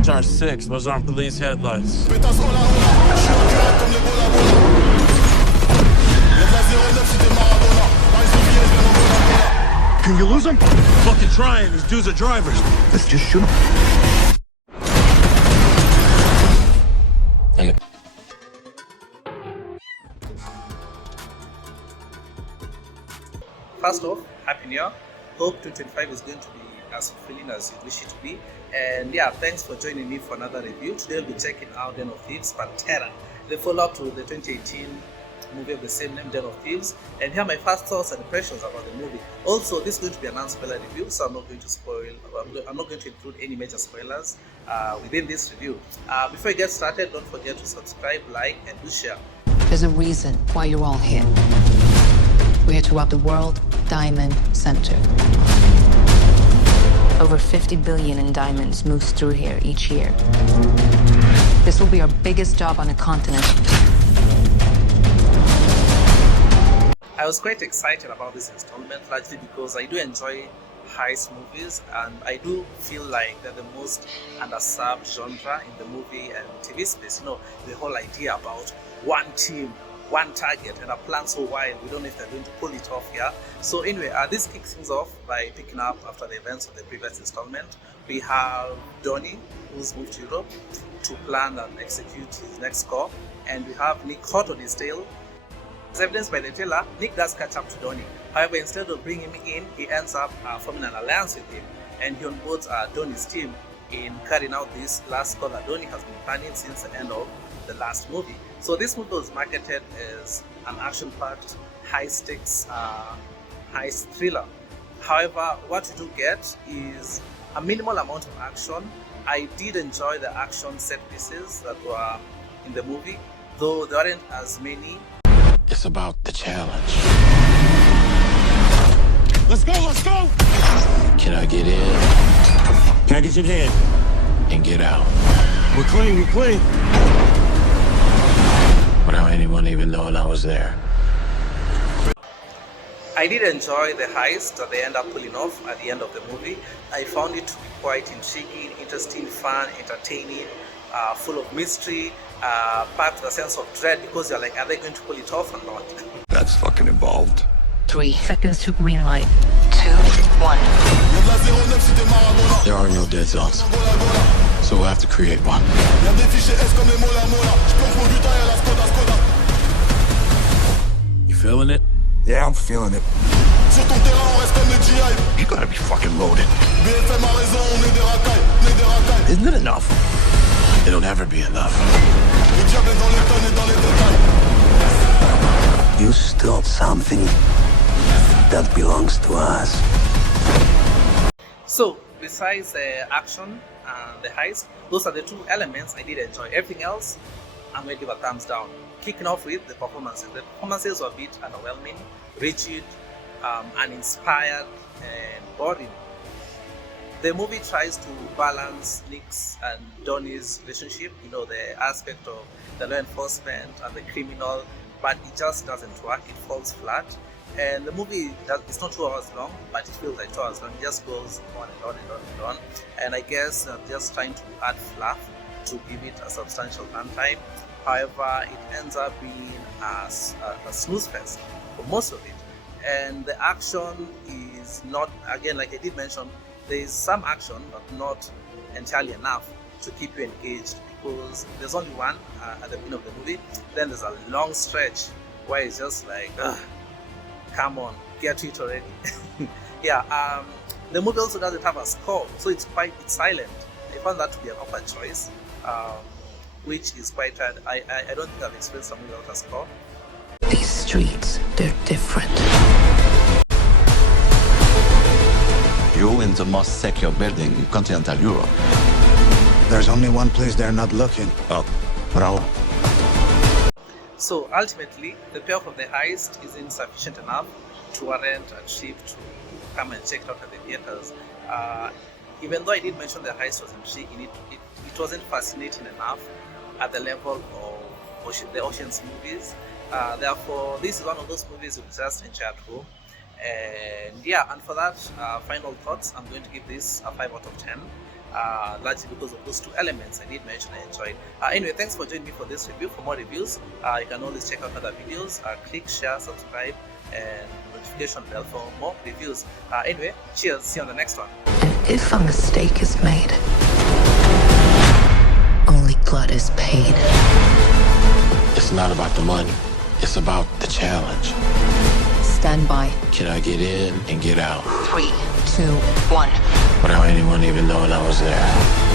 Watch our six. Those aren't police headlights. Can you lose him? Fucking trying. These dudes are drivers. Let's just shoot him. First off, Happy New Year. Hope 2025 is going to be as fulfilling as you wish it to be. And yeah, thanks for joining me for another review. Today we'll be checking out Den of Thieves, Pantera, the follow-up to the 2018 movie of the same name, Den of Thieves. And here are my first thoughts and impressions about the movie. Also, this is going to be an non-spoiler review, so I'm not going to I'm not going to include any major spoilers within this review. Before we get started, don't forget to subscribe, like, and do share. There's a reason why you're all here. We're here to rob the world diamond center. Over 50 billion in diamonds moves through here each year. This will be our biggest job on a continent. I was quite excited about this installment, largely because I do enjoy heist movies, and I do feel like they're the most underserved genre in the movie and TV space. You know, the whole idea about one team, one target, and a plan so wild, we don't know if they're going to pull it off here. So anyway, this kicks things off by picking up after the events of the previous installment. We have Donnie, who's moved to Europe to plan and execute his next score, and we have Nick hot on his tail. As evidenced by the trailer, Nick does catch up to Donnie. However, instead of bringing him in, he ends up forming an alliance with him, and he onboards Donnie's team in carrying out this last score that Donnie has been planning since the end of the last movie. So this movie was marketed as an action-packed, high-stakes heist thriller. However, what you do get is a minimal amount of action. I did enjoy the action set pieces that were in the movie, though there aren't as many. It's about the challenge. Let's go, let's go! Can I get in Can I get your hand? and get out We're clean, we're clean. without anyone even knowing I was there? I did enjoy the heist that they end up pulling off at the end of the movie. I found it to be quite intriguing, interesting, fun, entertaining, full of mystery, packed with a sense of dread, because you're like, are they going to pull it off or not? That's fucking involved. 3 seconds to green light. 2, 1. There are no dead zones, so we'll have to create one. You feeling it? Yeah, I'm feeling it. You gotta be fucking loaded. Isn't it enough? It'll never be enough. You stole something that belongs to us. So, besides the action and the heist, those are the two elements I did enjoy. Everything else, I'm going to give a thumbs down. Kicking off with the performances. The performances were a bit underwhelming, rigid, uninspired, and boring. The movie tries to balance Nick's and Donnie's relationship, you know, the aspect of the law enforcement and the criminal, but it just doesn't work. It falls flat. And the movie, it's not 2 hours long, but it feels like 2 hours long. It just goes on and on and on and on. And I guess just trying to add fluff to give it a substantial runtime. However, it ends up being a snooze fest for most of it. And the action is not, again, like I did mention, there is some action, but not entirely enough to keep you engaged, because there's only one at the beginning of the movie. Then there's a long stretch where it's just like, come on, get to it already. Yeah, the movie also doesn't have a score, so it's silent. I found that to be an awkward choice, which is quite hard. I don't think I've experienced a movie without a score. These streets, they're different. You in the most secure building in continental Europe. There's only one place they're not looking. Oh, bravo. So ultimately, the payoff of the heist is insufficient enough to warrant a trip to come and check it out at the theaters. Even though I did mention the heist was intriguing, it wasn't fascinating enough at the level of the Ocean's movies. Therefore, this is one of those movies you just enjoy at home. And yeah, and for that, final thoughts, I'm going to give this a 5 out of 10. largely because of those two elements I did mention I enjoyed. Anyway, thanks for joining me for this review. For more reviews, you can always check out other videos. Click, share, subscribe, and notification bell for more reviews. Anyway, cheers. See you on the next one. And if a mistake is made, only blood is paid. It's not about the money. It's about the challenge. Stand by. Can I get in and get out 3, 2, 1. without anyone even knowing I was there?